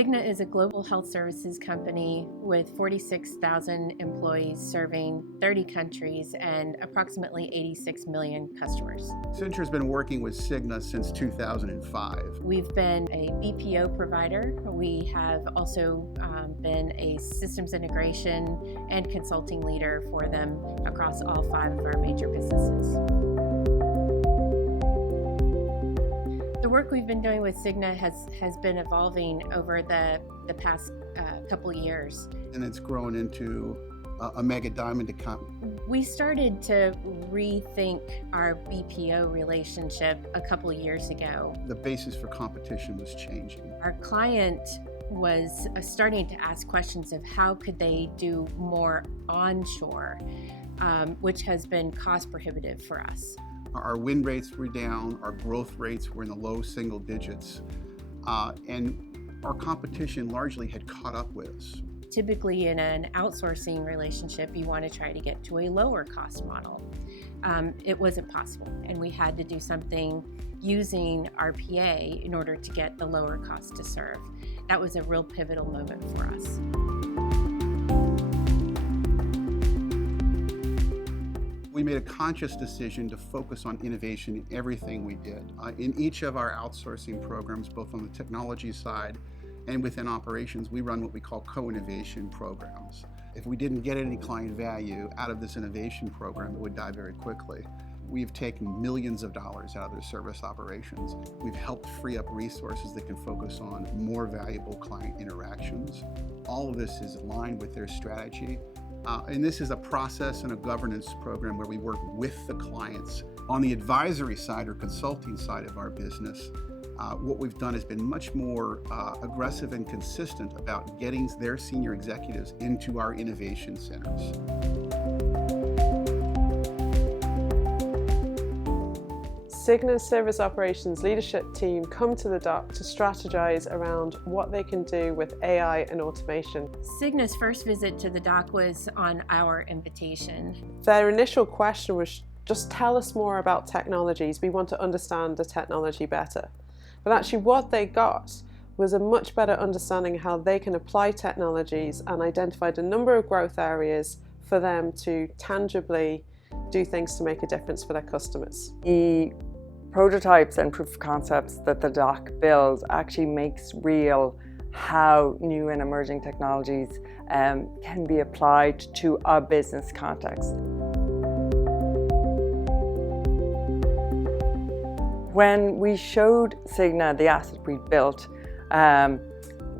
Cigna is a global health services company with 46,000 employees serving 30 countries and approximately 86 million customers. Accenture has been working with Cigna since 2005. We've been a BPO provider. We have also been a systems integration and consulting leader for them across all 5 of our major businesses. The work we've been doing with Cigna has been evolving over the past couple years. And it's grown into a mega diamond account. We started to rethink our BPO relationship a couple years ago. The basis for competition was changing. Our client was starting to ask questions of how could they do more onshore, which has been cost prohibitive for us. Our win rates were down, our growth rates were in the low single digits, and our competition largely had caught up with us. Typically in an outsourcing relationship, you want to try to get to a lower cost model. It wasn't possible, and we had to do something using RPA in order to get the lower cost to serve. That was a real pivotal moment for us. We made a conscious decision to focus on innovation in everything we did. In each of our outsourcing programs, both on the technology side and within operations, we run what we call co-innovation programs. If we didn't get any client value out of this innovation program, it would die very quickly. We've taken millions of dollars out of their service operations. We've helped free up resources that can focus on more valuable client interactions. All of this is aligned with their strategy. And this is a process and a governance program where we work with the clients. On the advisory side or consulting side of our business, what we've done has been much more aggressive and consistent about getting their senior executives into our innovation centers. Cigna's service operations leadership team come to the dock to strategize around what they can do with AI and automation. Cigna's first visit to the dock was on our invitation. Their initial question was, just tell us more about technologies. We want to understand the technology better. But actually what they got was a much better understanding of how they can apply technologies and identified a number of growth areas for them to tangibly do things to make a difference for their customers. The prototypes and proof of concepts that the doc builds actually makes real how new and emerging technologies can be applied to a business context. When we showed Cigna the asset we built,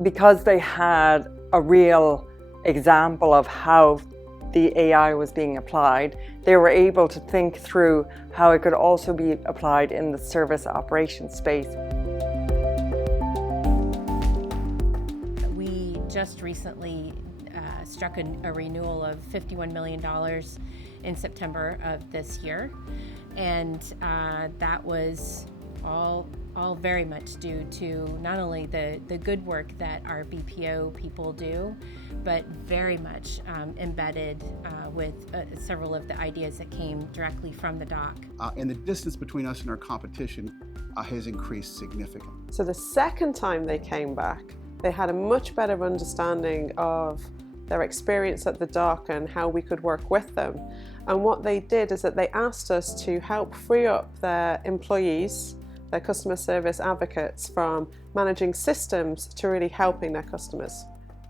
because they had a real example of how the AI was being applied, they were able to think through how it could also be applied in the service operations space. We just recently struck a renewal of $51 million in September of this year, and that was all very much due to not only the good work that our BPO people do, but very much embedded with several of the ideas that came directly from the doc. And the distance between us and our competition has increased significantly. So the second time they came back, they had a much better understanding of their experience at the dock and how we could work with them. And what they did is that they asked us to help free up their employees, their customer service advocates, from managing systems to really helping their customers.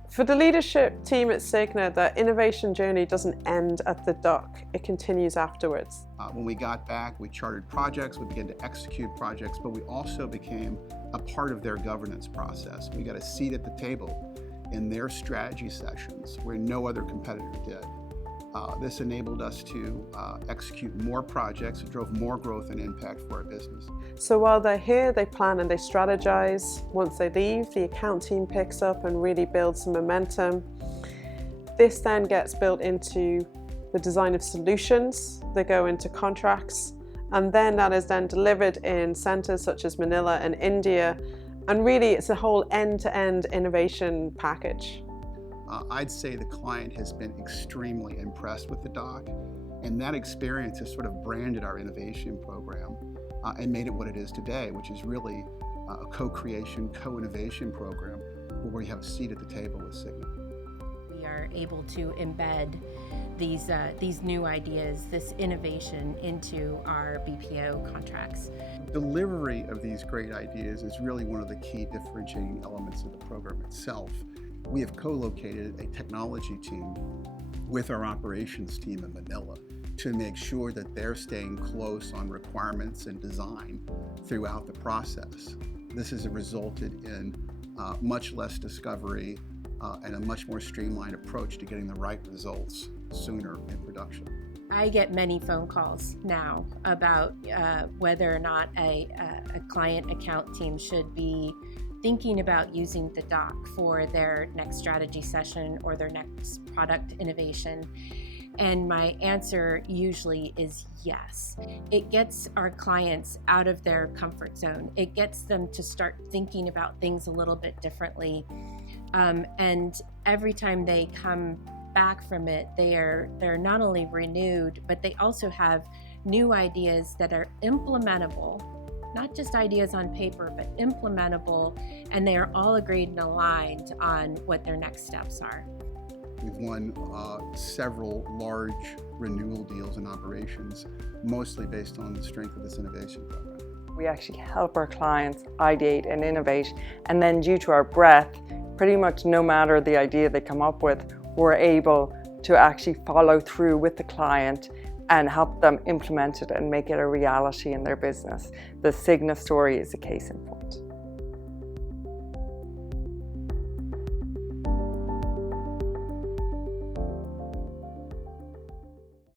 For the leadership team at Cigna, the innovation journey doesn't end at the dock, it continues afterwards. When we got back, we chartered projects, we began to execute projects, but we also became a part of their governance process. We got a seat at the table in their strategy sessions where no other competitor did. This enabled us to execute more projects. It drove more growth and impact for our business. So while they're here, they plan and they strategize. Once they leave, the account team picks up and really builds some momentum. This then gets built into the design of solutions that go into contracts, and then that is then delivered in centers such as Manila and India. And really, it's a whole end-to-end innovation package. I'd say the client has been extremely impressed with the doc, and that experience has sort of branded our innovation program and made it what it is today, which is really a co-creation, co-innovation program where we have a seat at the table with Cigna. We are able to embed these new ideas, this innovation into our BPO contracts. Delivery of these great ideas is really one of the key differentiating elements of the program itself. We have co-located a technology team with our operations team in Manila to make sure that they're staying close on requirements and design throughout the process. This has resulted in much less discovery and a much more streamlined approach to getting the right results sooner in production. I get many phone calls now about whether or not a client account team should be thinking about using the doc for their next strategy session or their next product innovation. And my answer usually is yes. It gets our clients out of their comfort zone. It gets them to start thinking about things a little bit differently. And every time they come back from it, they're not only renewed, but they also have new ideas that are implementable, not just ideas on paper, but implementable, and they are all agreed and aligned on what their next steps are. We've won several large renewal deals in operations, mostly based on the strength of this innovation program. We actually help our clients ideate and innovate, and then due to our breadth, pretty much no matter the idea they come up with, we're able to actually follow through with the client and help them implement it and make it a reality in their business. The Cigna story is a case in point.